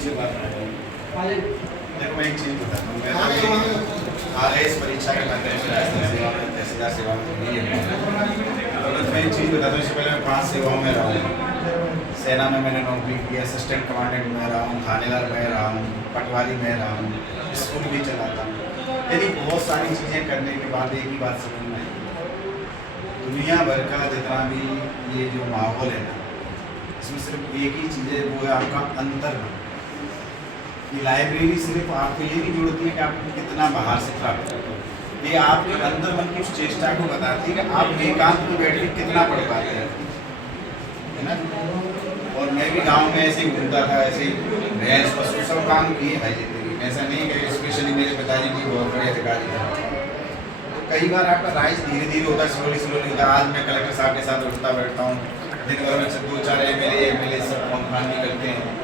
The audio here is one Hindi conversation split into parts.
से बात करूँ। देखो मैं एक चीज़ बताता हूँ, मैं RAS परीक्षा के माध्यम से राजस्थान सेवा में तहसीलदार सेवा में नहीं है। मैं एक चीज़ बताता हूँ, इससे पहले मैं 5 सेवाओं में रहा हूँ। सेना में मैंने नौकरी की, असिस्टेंट कमांडेंट में रहा हूँ, थानेदार में रहा हूँ, पटवारी में रहा हूँ, स्कूल भी चलाता हूँ। यानी बहुत सारी चीज़ें करने के बाद एक ही बात समझ में आई, दुनिया भर का जितना भी ये जो माहौल है ना, इसमें सिर्फ एक ही चीज़ है, वो है आपका अंतर्मन। ये लाइब्रेरी सिर्फ आपको ये नहीं जोड़ती है कि आप कितना बाहर से प्राप्त करते हो, ये आपके अंतर्मन की उस चेष्टा को बताती है कि आप एकांत में बैठ के कितना पढ़ पाते हैं, है ना। और मैं भी गांव में ऐसे ही घूमता था, ऐसे ही भैंस पशु सब काम किए है जिंदगी में। ऐसा नहीं कि स्पेशली मेरे पिताजी भी बहुत बड़े अधिकारी थे। तो कई बार आपका राइज धीरे धीरे होता है, स्लोली होता है। आज मैं कलेक्टर साहब के साथ उठता बैठता हूँ, दिन भर में 2-4 MLA सब फोन फान भी करते हैं।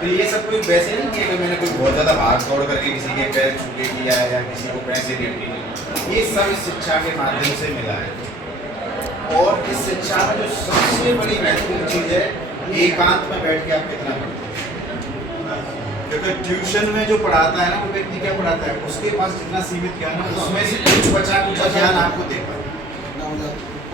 तो ये सब कोई वैसे नहीं किया कि मैंने कोई बहुत ज़्यादा भाग दौड़ करके किसी के पैर छूके किया है या किसी को पैसे दे दिए। ये सब इस शिक्षा के माध्यम से मिला है। और इस शिक्षा में जो सबसे बड़ी महत्वपूर्ण चीज़ है, एकांत में बैठ के आप कितना पढ़ते हैं। क्योंकि ट्यूशन में जो पढ़ाता है ना, वो व्यक्ति क्या पढ़ाता है, उसके पास जितना सीमित ज्ञान है उसमें से कुछ बचा कुछ ज्ञान आपको दे पाए।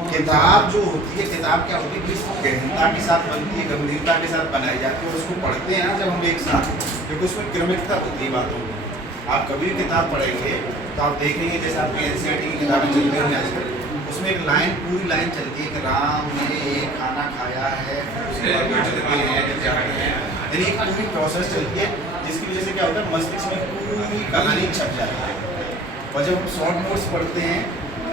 किताब जो होती है, किताब क्या होती है, किस गहनता के साथ बनती है, गंभीरता के साथ बनाई जाती है। और उसको पढ़ते हैं ना जब हम एक साथ, क्योंकि उसमें क्रमिकता होती है बातों में। आप कभी भी किताब पढ़ेंगे तो आप देखेंगे, जैसे आपकी NCERT की किताबें चलती हैं आजकल, उसमें एक लाइन पूरी लाइन चलती है कि राम ने एक खाना खाया है, उसके बाद चलते हैं, जाते हैं। यानी एक पूरी प्रोसेस चलती है, जिसकी वजह से क्या होता है, मस्तिष्क में पूरी कहानी छप जाती है। और जब हम शॉर्ट नोट्स पढ़ते हैं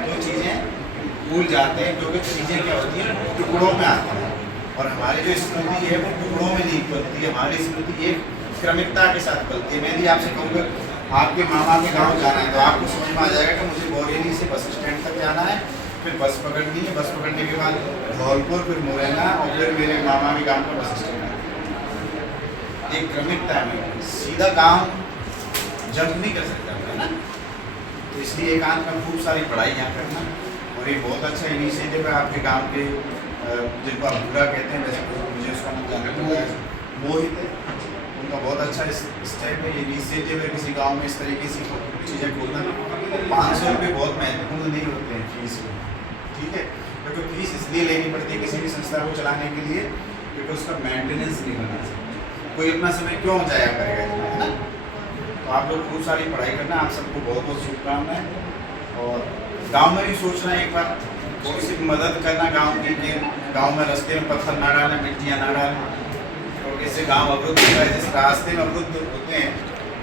तो चीज़ें भूल जाते हैं, क्योंकि चीज़ें क्या होती हैं, टुकड़ों में आती हैं। और हमारी जो स्मृति है वो टुकड़ों में नहीं पलती है, हमारी स्मृति एक क्रमिकता के साथ पलती है। मैं भी आपसे कहूँगा, आपके मामा के गाँव जाना है तो आपको समझ में आ जाएगा कि मुझे बोरेली से बस स्टैंड तक जाना है, फिर बस पकड़नी है, बस पकड़ने के बाद धौलपुर, फिर मुरैना, और फिर मेरे मामा के गाँव का बस स्टैंड है। एक क्रमिकता में सीधा गाँव जंप नहीं कर सकता है ना। तो इसलिए एकांत में खूब सारी पढ़ाई यहाँ करना, और ये बहुत अच्छा इनिशिएटिव है आपके गांव के, जिनको आप बुरा कहते हैं, वैसे मुझे उसका नाम जानना पड़ेगा, मोहित है, उनका बहुत अच्छा स्टेप है, ये इनिशिएटिव है किसी गांव में इस तरीके से चीज़ें खोलना। 500 रुपये बहुत महत्वपूर्ण नहीं होते हैं फीस में, ठीक है, क्योंकि फीस इसलिए लेनी पड़ती है किसी भी संस्था को चलाने के लिए, क्योंकि उसका मेंटेनेंस नहीं बना सकता, कोई अपना समय क्यों जाया करेगा, है ना। तो आप लोग खूब सारी पढ़ाई करना, आप सबको बहुत बहुत शुभकामनाएं। और गांव में भी सोचना, एक बार थोड़ी सी मदद करना गांव की, कि गांव में रास्ते में पत्थर ना डालें, मिट्टियाँ ना डालें, क्योंकि इससे गांव अवरुद्ध होता है। जिस रास्ते में अवरुद्ध होते हैं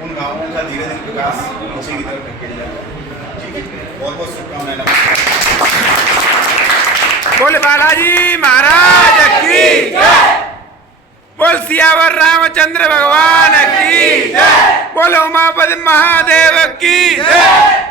उन गाँवों का धीरे धीरे विकास नीचे की तरफ निकल जाएगा, ठीक है। बहुत बहुत शुभकामनाएं। बोल बालाजी महाराज की जय, बोल सियावर रामचंद्र भगवान की जय, बोल उमापति महादेव की जय।